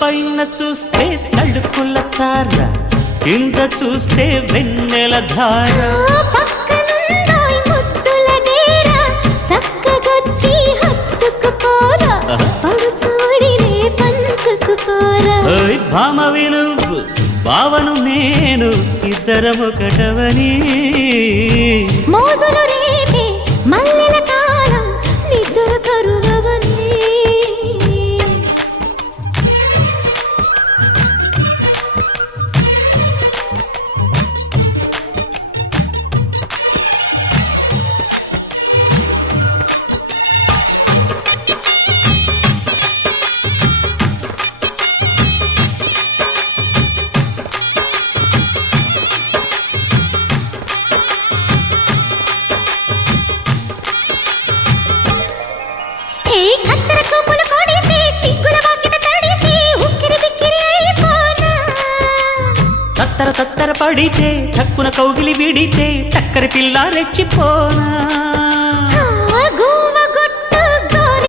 పైన చూస్తే తడుకుల తార, కింద చూస్తే వెన్నెల ధార. పక్కనుందోయ్ ముద్దుల డేరా, చక్కగొచ్చి హత్తుకుపోరా, పడుచూడినే పంచుకుపోరా. ఓయ్ భామ విలువు భావను నేను, ఇద్దరమొకటవని. మోజులు రేపే మల్లెల కాలం, నిద్ర కరువవని. తత్తర తత్తర పడితే, టక్కున కౌగిలి విడితే, టక్కరి పిల్ల రెచ్చిపోనా.